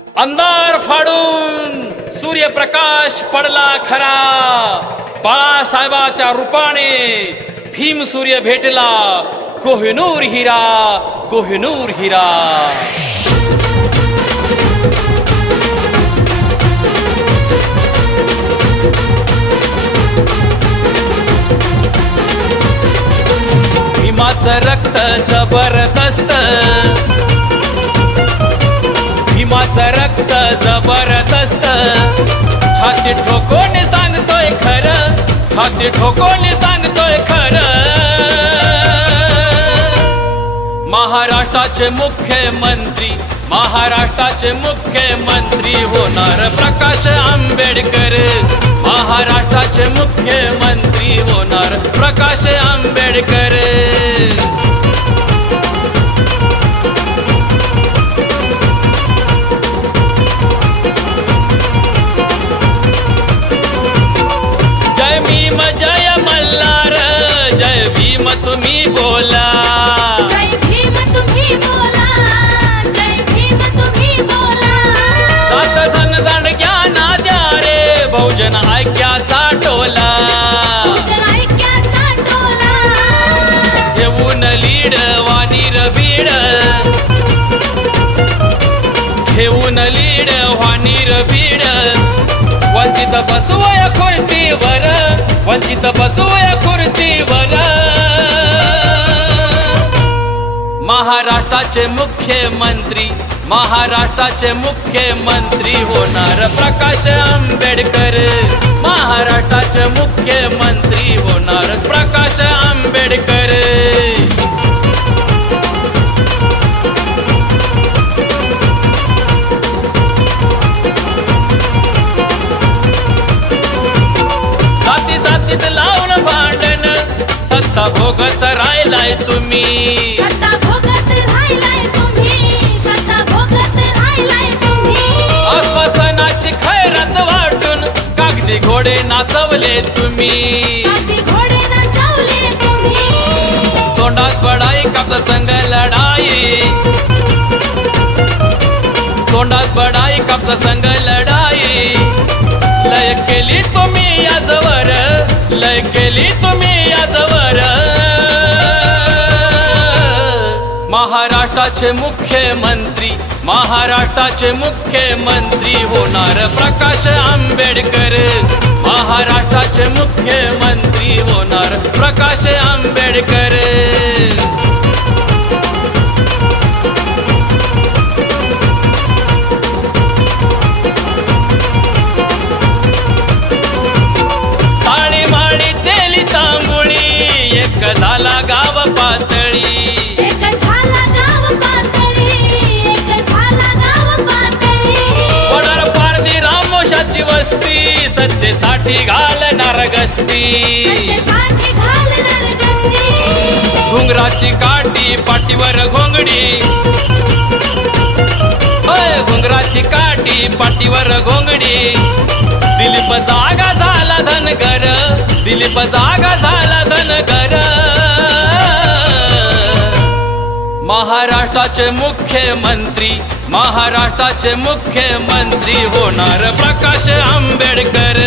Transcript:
अंधार फाडून सूर्यप्रकाश पडला खरा. बाळासाहेबाच्या रूपाने भीम सूर्य भेटला. कोहिनूर हिरा, कोहिनूर हिरा. भीमाचं रक्त जबरदस्त, भीमाचं रक्त जबरदस्त. छाती ठोकून सांगतोय खरं, छाती ठोकून सांगतोय खरं. महाराष्ट्राचे मुख्यमंत्री, महाराष्ट्राचे मुख्यमंत्री होणार प्रकाश आंबेडकर. महाराष्ट्राचे मुख्यमंत्री होणार प्रकाश आंबेडकर. जय भीम जय मल्हार, जय भीम तुम्ही बोला. जय भीम तुम्ही बोला, जय भीम तुम्ही बोला. दात धन दांड ज्ञाना द्या रे, बहुजन ऐक्याचा टोला. बहुजन ऐक्याचा टोला. घेऊन लीड वाणीर बीड, घेऊन लीड वाणीर बीड. वंचित बसवूया खुर्चीवर, वंचित बसवूया खुर्चीवर. महाराष्ट्राचे मुख्यमंत्री, महाराष्ट्राचे मुख्यमंत्री होणार प्रकाश आंबेडकर. महाराष्ट्राचे मुख्यमंत्री होणार प्रकाश आंबेडकर. जाती जातीत लावून भांडण, सत्ता भोगत राहिलाय तुम्ही. सत्ता भोगत राहिलाय तुम्ही, सत्ता भोगत राहिलाय तुम्ही. आश्वासनाची खैरात वाटून कागदी घोडे नाचवले तुम्ही. कागदी घोडे नाचवले तुम्ही. तोंडात बडाई कापसा संग लढाई, तोंडात बडाई कापसा संग लढाई. लय केली तुम्ही याजवर, लय केली तुम्ही याजवर. महाराष्ट्राचे मुख्यमंत्री, महाराष्ट्राचे मुख्यमंत्री होणार प्रकाश आंबेडकर. महाराष्ट्राचे मुख्यमंत्री होणार प्रकाश आंबेडकर. साडी माडी तेली तांबुळी, एक झाला गाव पातळी. एक झाला गाव पातळी, एक झाला गाव पातळी. वडार पारधी रामोशाची वस्ती, सत्तेसाठी घालणार गस्ती. सत्तेसाठी घालणार गस्ती. घुंगराची काठी पाठीवर घोंगडी, होय घुंगराची काठी पाठीवर घोंगडी. दिलीप जागा झाला धनगर, दिलीप जागा झाला धनगर. महाराष्ट्राचे मुख्यमंत्री, महाराष्ट्राचे मुख्यमंत्री होणार प्रकाश आंबेडकर.